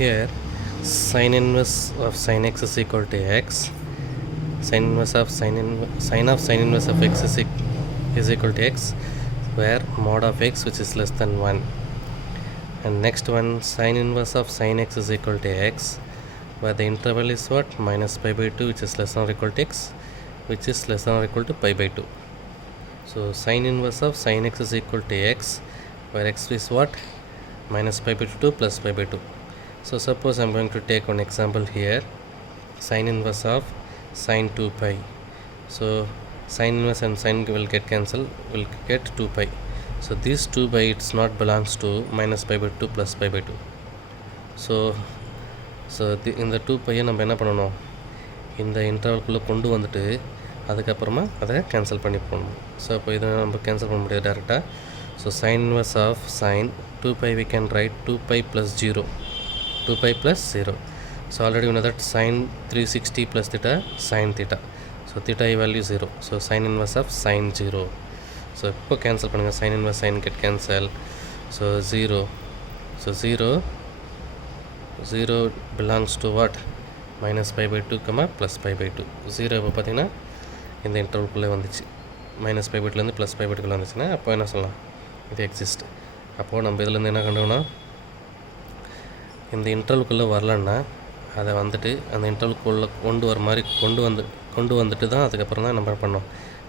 here sine inverse of sin x is equal to x. Sine inverse of sine inverse of x is equal to x, where mod of x which is less than 1. And next one, sine inverse of sin x is equal to x, where the interval is what? Minus pi by 2, which is less than or equal to x, which is less than or equal to pi by 2. So sine inverse of sin x is equal to x, where x is what? Minus pi by 2 plus pi by 2. So suppose I'm going to take one example here, sine inverse of sine 2 pi. So sine inverse and sine will get cancelled, will get 2 pi. So this 2 pi, it's not belongs to minus pi by 2 plus pi by 2. So இந்த 2 பையை நம்ம என்ன பண்ணணும், இந்த இன்டர்வல்குள்ளே கொண்டு வந்துட்டு அதுக்கப்புறமா அதை கேன்சல் பண்ணி போகணும். ஸோ இப்போ இதை நம்ம கேன்சல் பண்ண முடியாது டேரெக்டாக. So sine inverse of sine 2 pi we can write 2 pi plus 0, 2 pi plus 0. So already we know that sin 360 plus theta sin theta. So theta value 0. So sin inverse of sin 0. So இப்போ cancel பண்ணுங்கள், sin inverse sin get cancel. So 0. So 0 belongs to what? Minus pi by 2 plus pi by 2. 0 இப்போ பார்த்தீங்கன்னா இந்த இன்டர்வல்குள்ளே வந்துச்சு, minus pi by 2லேருந்து plus pi by 2க்குள்ளே வந்துச்சுன்னா அப்போ என்ன சொல்லலாம், இது எக்ஸிஸ்ட். அப்போது நம்ம இதுலேருந்து என்ன கண்டுக்கணும், இந்த இன்டர்வல்குள்ளே வரலன்னா அதை வந்துட்டு அந்த இன்டர்வல்குள்ளே கொண்டு வர மாதிரி கொண்டு வந்துட்டு தான் அதுக்கப்புறம் தான் நம்ம பண்ணோம்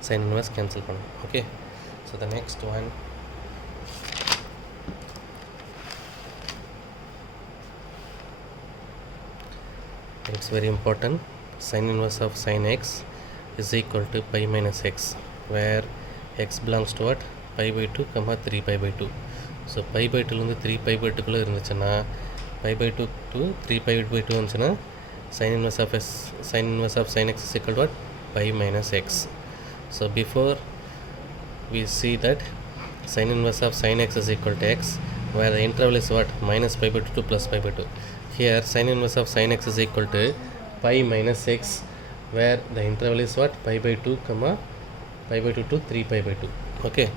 சைன் இன்வர்ஸ் கேன்சல் பண்ணோம். Okay, so the next one, it's very important. Sin inverse of sin x is equal to pi minus x, where x belongs to what? Pi by 2 3 pi by 2. So pi by 2லேருந்து 3 pi by 2 இருந்துச்சுன்னா pi by 2 to 3 pi by 2 வந்துச்சுன்னா sin inverse of sin x is equal to what? Pi minus x. So before we see that sin inverse of sin x is equal to x, where the interval is what? Minus pi by 2 to plus pi by 2. Here sin inverse of sin x is equal to pi minus x, where the interval is what? Pi by 2 pi by 2 to 3 pi by 2. Okay,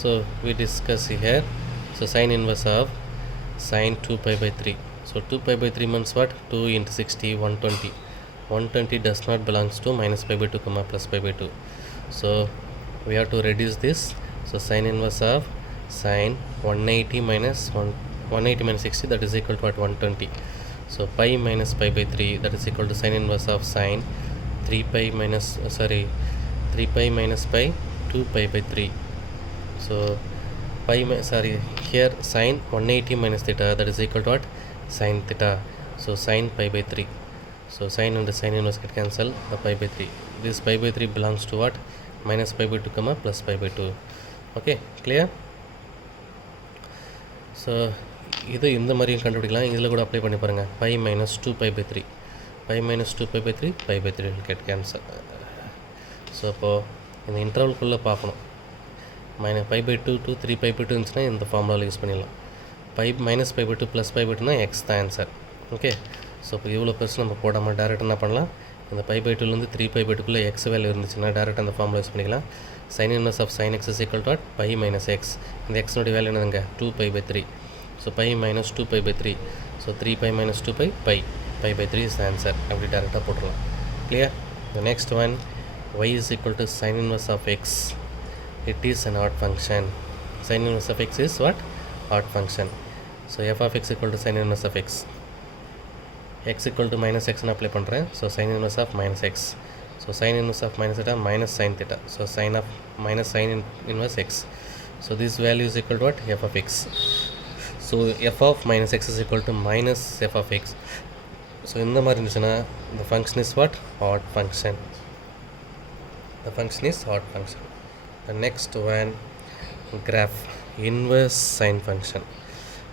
so we discuss here. So sin inverse of sin 2 pi by 3. So 2 pi by 3 means what? 2 into 60, 120. 120 does not belongs to minus pi by 2 plus pi by 2. So we have to reduce this. So sin inverse of sin 180 minus 60, that is equal to what? 120. So pi minus pi by 3, that is equal to sin inverse of sin 3 pi minus pi 2 pi by 3. So here sin 180 minus theta, that is equal to what? Sin theta. So sin pi by 3. So sin and the sin inverse get cancel, the pi by 3. This pi by 3 belongs to what? Minus pi by 2 plus pi by 2. Okay, clear? So இது இந்த மாதிரியும் கண்டுபிடிக்கலாம், இதில் கூட apply பண்ணி பாருங்கள். pi minus 2 pi by 3, pi minus 2 pi by 3, pi by 3 will get cancel. So அப்போது இந்த இன்டர்வல்குள்ளே பார்க்கணும், pi by 2 to 3 pi by 2 இருந்துச்சுன்னா இந்த ஃபார்முலாவில் யூஸ் பண்ணிடலாம். minus pi by 2 plus pi by 2னா X தான் ஆன்சர். ஓகே, ஸோ இப்போ இவ்வளோ பெருசு நம்ம போடாமல் டேரெக்டாக என்ன பண்ணலாம், இந்த pi by 2லேருந்து 3 pi by 2க்குள்ளே எக்ஸ் வேல்யூ இருந்துச்சுன்னா டேரெக்டாக அந்த ஃபார்முலா யூஸ் பண்ணிக்கலாம். sin inverse of sin x is equal to what? Pi minus x. இந்த எக்ஸ்னுடைய வேல்யூ என்னதுங்க? 2 pi by 3. So pi minus 2 pi by 3. So 3 pi minus 2 pi, pi by 3 is the answer. அப்படி டேரெக்டாக போட்டுடலாம். Clear? The next one, y is equal to sin inverse of x. It is an odd function. Sin inverse of x is what? Odd function. So f of x equal to sin inverse of x. X equal to minus x apply பண்ணுறேன். So sin inverse of minus x. So sin inverse of minus theta minus sin theta. So sin of minus sin inverse x. So this value is equal to what? F of x. So f of minus x is equal to minus f of x. So இந்த மாதிரி இருந்துச்சுன்னா the function is what? Odd function. The function is odd function. The next one, graph inverse sine function.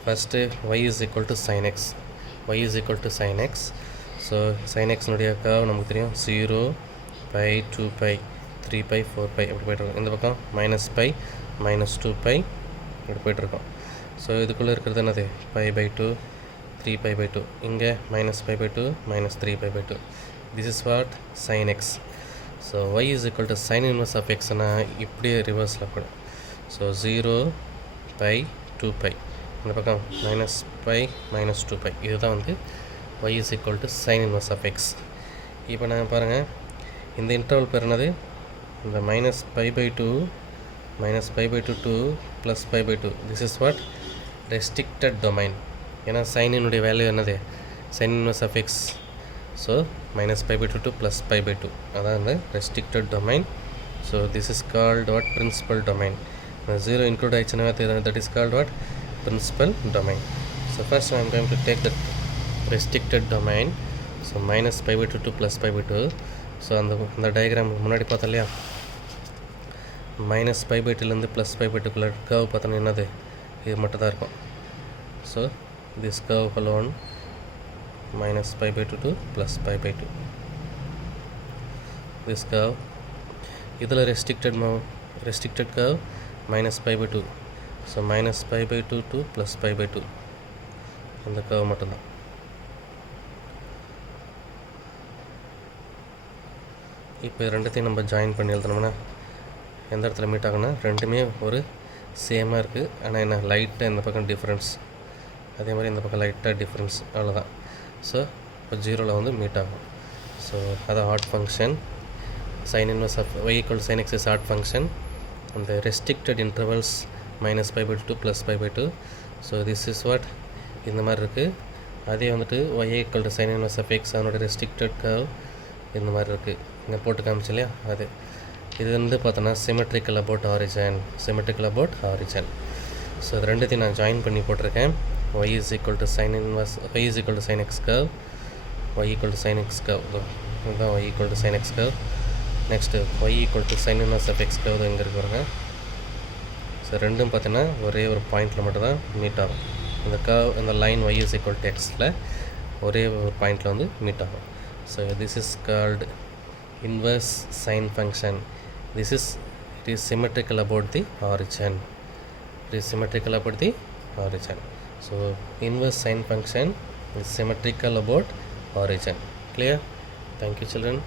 First y is equal to sin x. Y is equal to sin x. So sin x nuடைய curve நமக்கு தெரியும், 0 pi 2 pi 3 pi 4 pi அப்படி போய்ட்டு இருக்கும். இந்த பக்கம் minus pi minus 2 pi இப்படி போய்ட்டு இருக்கும். ஸோ இதுக்குள்ளே இருக்கிறது என்னது? pi by 2 3 pi by 2. இங்கே minus pi by 2 minus 3 pi by 2. This is what? sin x. So y is equal to sin inverse of x னா இப்படியே ரிவர்ஸில் கூட. So 0 pi 2 pi இந்த பக்கம் மைனஸ் பை மைனஸ் 2π. இதுதான் வந்து y is equal to sin inverse of x. இப்போ நான் பாருங்கள், இந்த இன்டர்வல் பேர் என்னது? இந்த minus pi by two to plus pi by two. This is what? Restricted domain. ஏன்னா சைனினுடைய வேல்யூ என்னது? sin inverse of x. So minus pi by two to plus pi by two, அதான் இந்த restricted domain. So this is called what? Principal domain. Zero include ஆயிடுச்சுன்னா that is called what? Principal domain. So first I am going to take the restricted domain. So minus pi by 2 to plus pi by 2. So அந்த diagram முன்னாடி பார்த்தோம் இல்லையா, minus pi by டூலேருந்து plus pi by டூக்குள்ள curve பார்த்தோன்னா என்னது? இது மட்டும் தான் இருக்கும். So this curve alone minus pi by 2 to plus pi by 2. This curve, இதில் restricted curve minus pi by 2. So minus pi by two to plus pi by two, அந்த curve மட்டும்தான். இப்போ ரெண்டுத்தையும் நம்ம ஜாயின் பண்ணி எழுதணும்னா எந்த இடத்துல மீட் ஆகுனா, ரெண்டுமே ஒரு சேமாக இருக்குது. ஆனால் என்ன, லைட்டாக இந்த பக்கம் டிஃப்ரென்ஸ், அதே மாதிரி இந்த பக்கம் லைட்டாக டிஃப்ரென்ஸ், அவ்வளோதான். ஸோ இப்போ ஜீரோவில் வந்து மீட் ஆகும். ஸோ அது odd function. Sine inverse of y equal to sin x is odd function. அந்த restricted intervals minus pi by two plus pi by two. So this is what? இந்த மாதிரி இருக்குது. அதே வந்துட்டு y equal to sin inverse of x, அதனோட restricted curve இந்த மாதிரி இருக்குது. இங்கே போட்டு காமிச்சு இல்லையா, அது இது வந்து பார்த்தோன்னா சிமெட்ரிக்கல் அபவுட் ஆரிஜன். ஸோ இது ரெண்டுத்தையும் நான் ஜாயின் பண்ணி போட்டிருக்கேன். y is equal to sin x curve, y equal to sin x curve, இதுதான் y equal to sin x curve. Next y equal to sin inverse of x curve எங்கே இருக்கிறாங்க. So ரெண்டும் பார்த்தீங்கன்னா ஒரே ஒரு பாயிண்டில் மட்டும் தான் மீட் ஆகும். இந்த line y is equal to xல ஒரே ஒரு பாயிண்டில் வந்து மீட் ஆகும். So this is called inverse sine function. It is symmetrical about the origin. So inverse sine function is symmetrical about origin. Clear? Thank you, children.